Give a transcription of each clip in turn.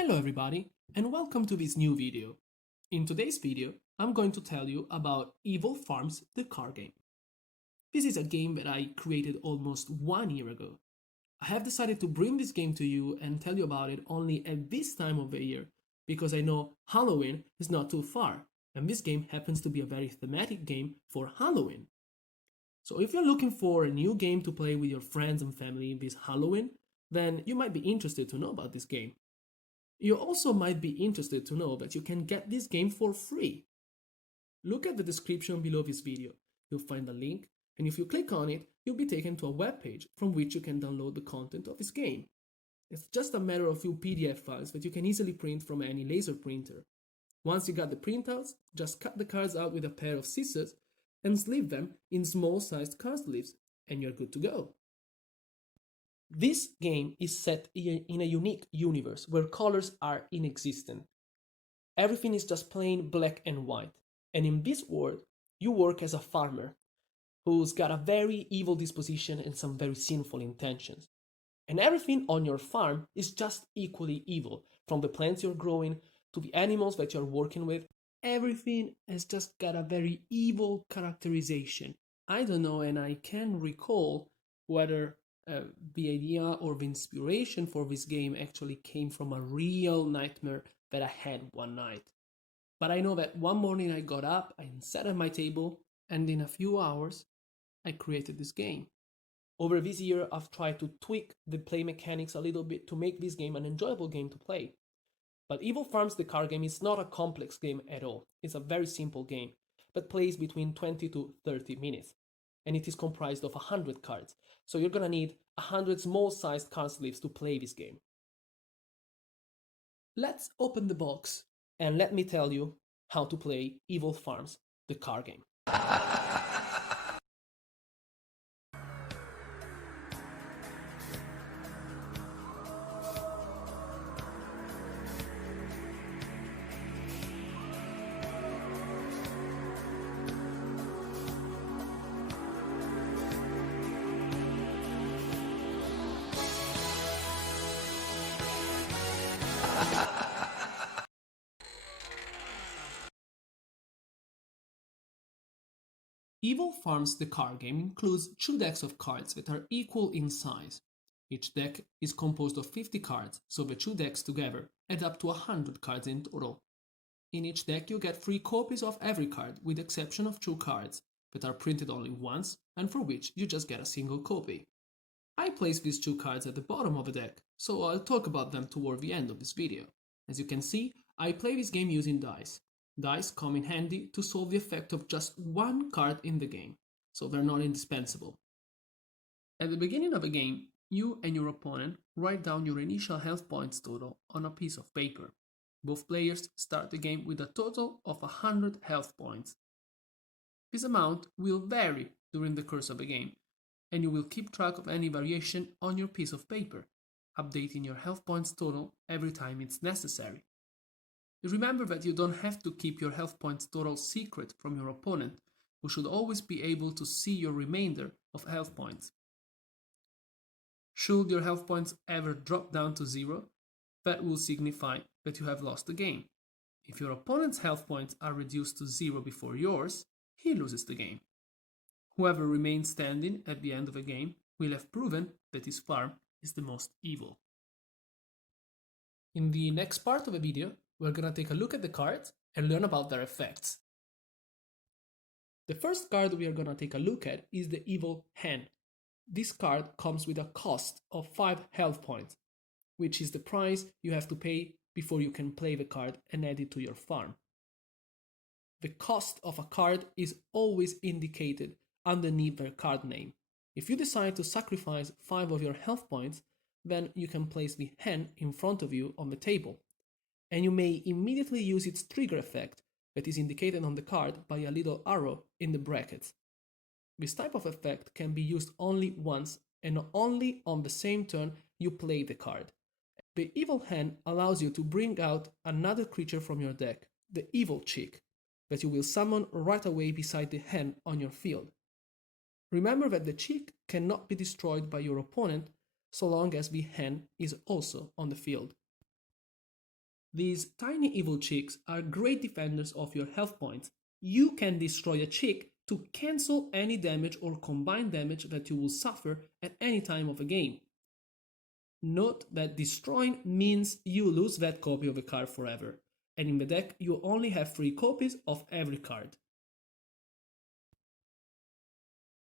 Hello everybody, and welcome to this new video. In today's video, I'm going to tell you about Evil Farms, the card game. This is a game that I created almost 1 year ago. I have decided to bring this game to you and tell you about it only at this time of the year, because I know Halloween is not too far, and this game happens to be a very thematic game for Halloween. So if you're looking for a new game to play with your friends and family this Halloween, then you might be interested to know about this game. You also might be interested to know that you can get this game for free. Look at the description below this video. You'll find a link, and if you click on it, you'll be taken to a web page from which you can download the content of this game. It's just a matter of a few PDF files that you can easily print from any laser printer. Once you got the printouts, just cut the cards out with a pair of scissors and sleeve them in small-sized card sleeves, and you're good to go. This game is set in a unique universe where colors are inexistent. Everything is just plain black and white. And in this world, you work as a farmer who's got a very evil disposition and some very sinful intentions. And everything on your farm is just equally evil, from the plants you're growing to the animals that you're working with. Everything has just got a very evil characterization. I don't know, and I can't recall whether the idea or the inspiration for this game actually came from a real nightmare that I had one night. But I know that one morning I got up and sat at my table, and in a few hours I created this game. Over this year I've tried to tweak the play mechanics a little bit to make this game an enjoyable game to play. But Evil Farms, the card game, is not a complex game at all. It's a very simple game that plays between 20 to 30 minutes. And it is comprised of 100 cards, so you're gonna need 100 small-sized card sleeves to play this game. Let's open the box and let me tell you how to play Evil Farms, the card game. Evil Farms, the card game, includes 2 decks of cards that are equal in size. Each deck is composed of 50 cards, so the 2 decks together add up to 100 cards in total. In each deck you get 3 copies of every card, with the exception of 2 cards that are printed only once and for which you just get a single copy. I place these 2 cards at the bottom of the deck, so I'll talk about them toward the end of this video. As you can see, I play this game using dice. Dice come in handy to solve the effect of just 1 card in the game, so they're not indispensable. At the beginning of a game, you and your opponent write down your initial health points total on a piece of paper. Both players start the game with a total of 100 health points. This amount will vary during the course of the game, and you will keep track of any variation on your piece of paper, updating your health points total every time it's necessary. Remember that you don't have to keep your health points total secret from your opponent, who should always be able to see your remainder of health points. Should your health points ever drop down to 0, that will signify that you have lost the game. If your opponent's health points are reduced to 0 before yours, he loses the game. Whoever remains standing at the end of a game will have proven that his farm is the most evil. In the next part of the video, we're gonna take a look at the cards and learn about their effects. The first card we are gonna take a look at is the Evil Hen. This card comes with a cost of 5 health points, which is the price you have to pay before you can play the card and add it to your farm. The cost of a card is always indicated underneath their card name. If you decide to sacrifice 5 of your health points, then you can place the hen in front of you on the table, and you may immediately use its trigger effect that is indicated on the card by a little arrow in the brackets. This type of effect can be used only once and only on the same turn you play the card. The Evil Hen allows you to bring out another creature from your deck, the Evil Chick, that you will summon right away beside the hen on your field. Remember that the chick cannot be destroyed by your opponent so long as the hen is also on the field. These tiny evil chicks are great defenders of your health points. You can destroy a chick to cancel any damage or combined damage that you will suffer at any time of a game. Note that destroying means you lose that copy of a card forever, and in the deck you only have 3 copies of every card.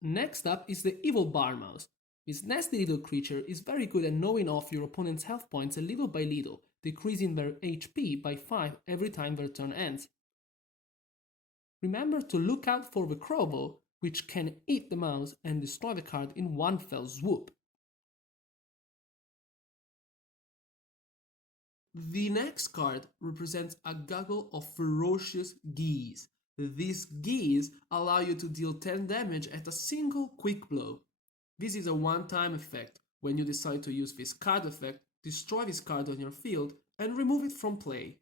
Next up is the evil bar mouse. This nasty little creature is very good at knowing off your opponent's health points a little by little, decreasing their HP by 5 every time their turn ends. Remember to look out for the crow though, which can eat the mouse and destroy the card in one fell swoop. The next card represents a gaggle of ferocious geese. These geese allow you to deal 10 damage at a single quick blow. This is a one-time effect. When you decide to use this card effect, destroy this card on your field and remove it from play.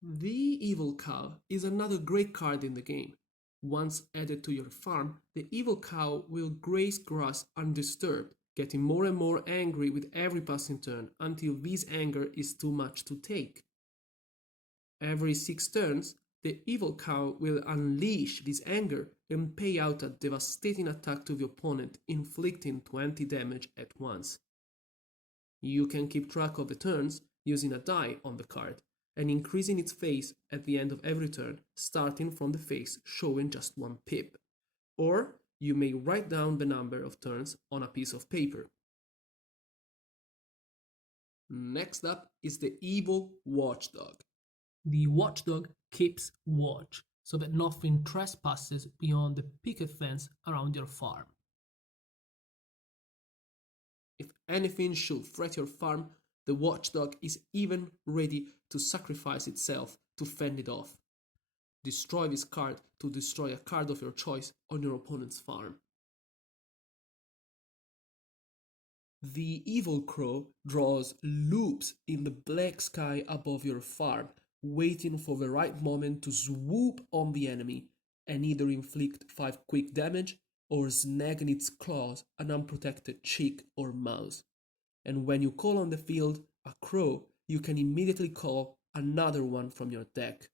The Evil Cow is another great card in the game. Once added to your farm, the Evil Cow will graze grass undisturbed, getting more and more angry with every passing turn until this anger is too much to take. Every 6 turns, the Evil Cow will unleash this anger and pay out a devastating attack to the opponent, inflicting 20 damage at once. You can keep track of the turns using a die on the card and increasing its phase at the end of every turn, starting from the phase showing just 1 pip. Or you may write down the number of turns on a piece of paper. Next up is the Evil Watchdog. The Watchdog keeps watch so that nothing trespasses beyond the picket fence around your farm. If anything should threat your farm, the Watchdog is even ready to sacrifice itself to fend it off. Destroy this card to destroy a card of your choice on your opponent's farm. The Evil Crow draws loops in the black sky above your farm, waiting for the right moment to swoop on the enemy and either inflict 5 quick damage or snag in its claws an unprotected chick or mouse. And when you call on the field a crow, you can immediately call another one from your deck.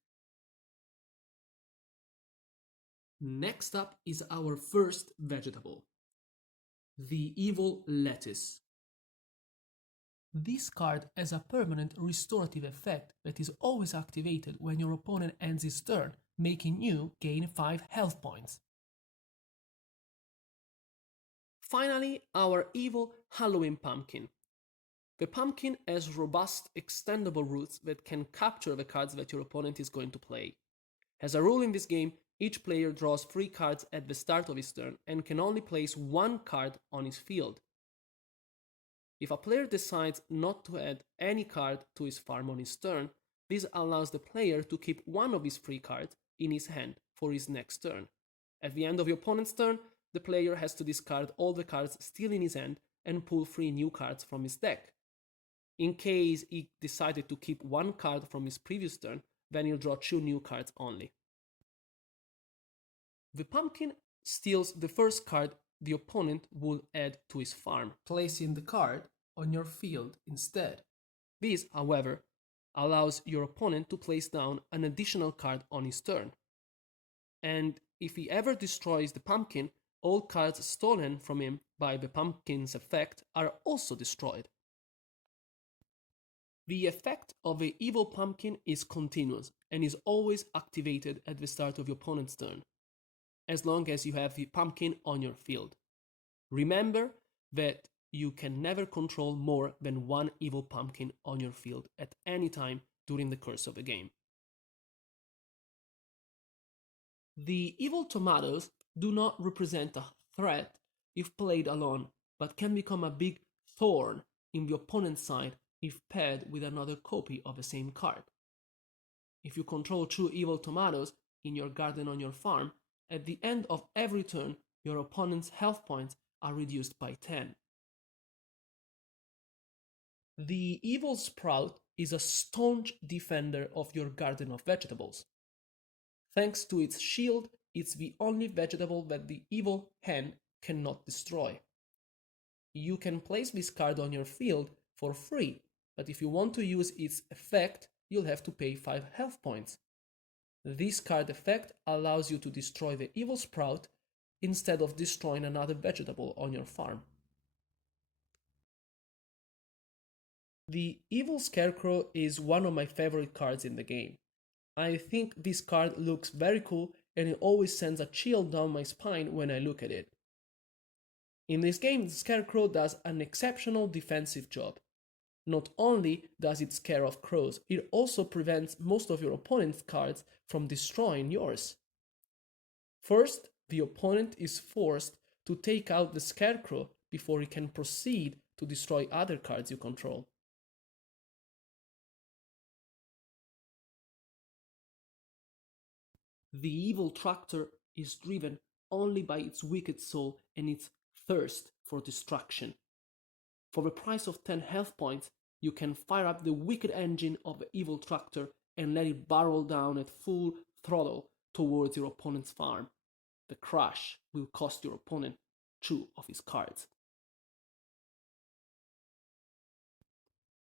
Next up is our first vegetable, the Evil Lettuce. This card has a permanent restorative effect that is always activated when your opponent ends his turn, making you gain 5 health points. Finally, our evil Halloween pumpkin. The pumpkin has robust, extendable roots that can capture the cards that your opponent is going to play. As a rule in this game, each player draws 3 cards at the start of his turn and can only place 1 card on his field. If a player decides not to add any card to his farm on his turn, this allows the player to keep one of his 3 cards in his hand for his next turn. At the end of your opponent's turn, the player has to discard all the cards still in his hand and pull 3 new cards from his deck. In case he decided to keep 1 card from his previous turn, then he'll draw 2 new cards only. The pumpkin steals the first card the opponent will add to his farm, placing the card on your field instead. This, however, allows your opponent to place down an additional card on his turn. And if he ever destroys the pumpkin, all cards stolen from him by the pumpkin's effect are also destroyed. The effect of the evil pumpkin is continuous and is always activated at the start of your opponent's turn, as long as you have the pumpkin on your field. Remember that you can never control more than 1 evil pumpkin on your field at any time during the course of the game. The evil tomatoes do not represent a threat if played alone, but can become a big thorn in the opponent's side if paired with another copy of the same card. If you control 2 evil tomatoes in your garden on your farm, at the end of every turn, your opponent's health points are reduced by 10. The evil sprout is a staunch defender of your garden of vegetables. Thanks to its shield, it's the only vegetable that the evil hen cannot destroy. You can place this card on your field for free, but if you want to use its effect, you'll have to pay 5 health points. This card effect allows you to destroy the evil sprout instead of destroying another vegetable on your farm. The evil Scarecrow is one of my favorite cards in the game. I think this card looks very cool and it always sends a chill down my spine when I look at it. In this game, the Scarecrow does an exceptional defensive job. Not only does it scare off crows, it also prevents most of your opponent's cards from destroying yours. First, the opponent is forced to take out the Scarecrow before he can proceed to destroy other cards you control. The evil tractor is driven only by its wicked soul and its thirst for destruction. For the price of 10 health points, you can fire up the wicked engine of the evil tractor and let it barrel down at full throttle towards your opponent's farm. The crash will cost your opponent 2 of his cards.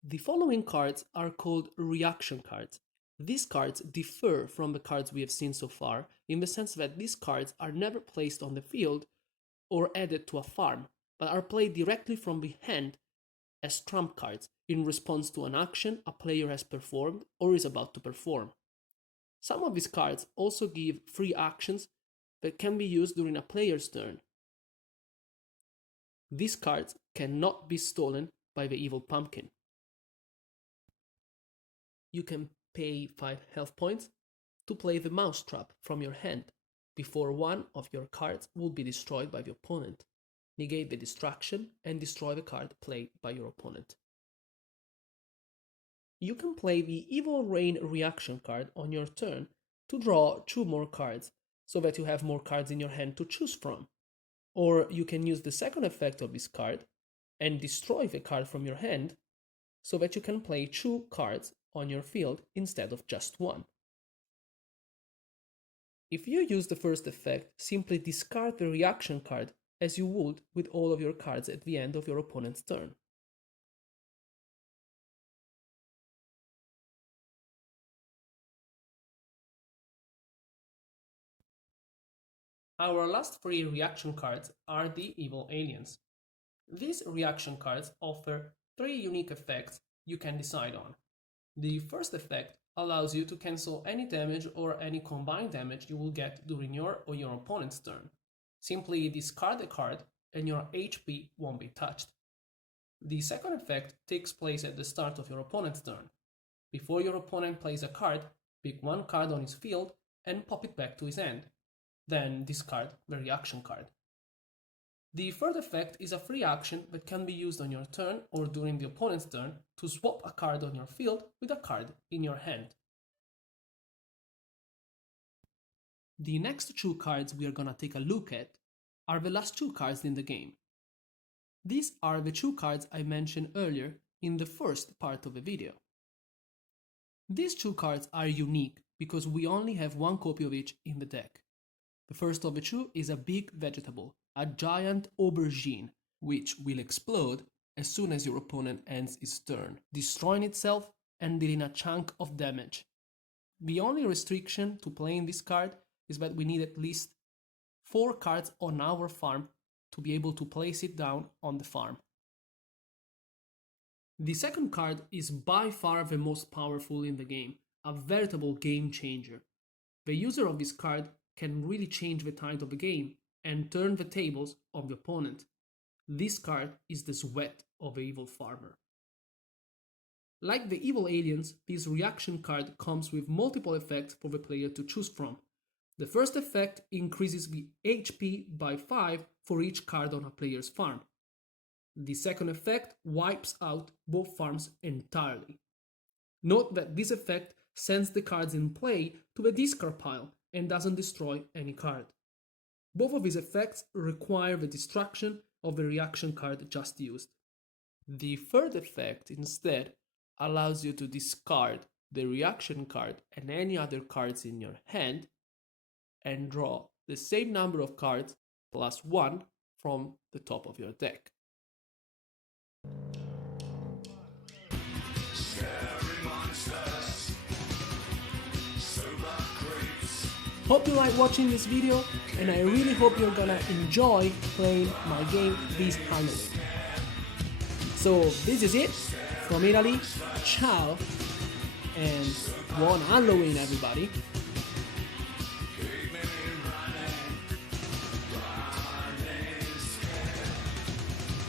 The following cards are called reaction cards. These cards differ from the cards we have seen so far in the sense that these cards are never placed on the field or added to a farm, but are played directly from the hand as trump cards in response to an action a player has performed or is about to perform. Some of these cards also give free actions that can be used during a player's turn. These cards cannot be stolen by the evil pumpkin. You can pay 5 health points to play the mousetrap from your hand before one of your cards will be destroyed by the opponent. Negate the distraction and destroy the card played by your opponent. You can play the Evil Rain reaction card on your turn to draw 2 more cards so that you have more cards in your hand to choose from. Or you can use the second effect of this card and destroy the card from your hand so that you can play 2 cards on your field instead of just 1. If you use the first effect, simply discard the reaction card as you would with all of your cards at the end of your opponent's turn. Our last 3 reaction cards are the Evil Aliens. These reaction cards offer 3 unique effects you can decide on. The first effect allows you to cancel any damage or any combined damage you will get during your or your opponent's turn. Simply discard a card and your HP won't be touched. The second effect takes place at the start of your opponent's turn. Before your opponent plays a card, pick 1 card on his field and pop it back to his hand. Then discard the reaction card. The third effect is a free action that can be used on your turn or during the opponent's turn to swap a card on your field with a card in your hand. The next 2 cards we are gonna take a look at are the last 2 cards in the game. These are the 2 cards I mentioned earlier in the first part of the video. These 2 cards are unique because we only have 1 copy of each in the deck. The first of the 2 is a big vegetable, a giant aubergine, which will explode as soon as your opponent ends its turn, destroying itself and dealing a chunk of damage. The only restriction to playing this card is that we need at least 4 cards on our farm to be able to place it down on the farm. The second card is by far the most powerful in the game, a veritable game changer. The user of this card can really change the tide of the game and turn the tables of the opponent. This card is the sweat of the evil farmer. Like the evil aliens, this reaction card comes with multiple effects for the player to choose from. The first effect increases the HP by 5 for each card on a player's farm. The second effect wipes out both farms entirely. Note that this effect sends the cards in play to the discard pile and doesn't destroy any card. Both of these effects require the destruction of the reaction card just used. The third effect, instead, allows you to discard the reaction card and any other cards in your hand and draw the same number of cards plus 1 from the top of your deck. Hope you like watching this video, and I really hope you're gonna enjoy playing my game this Halloween. So this is it from Italy. Ciao, and buon Halloween everybody.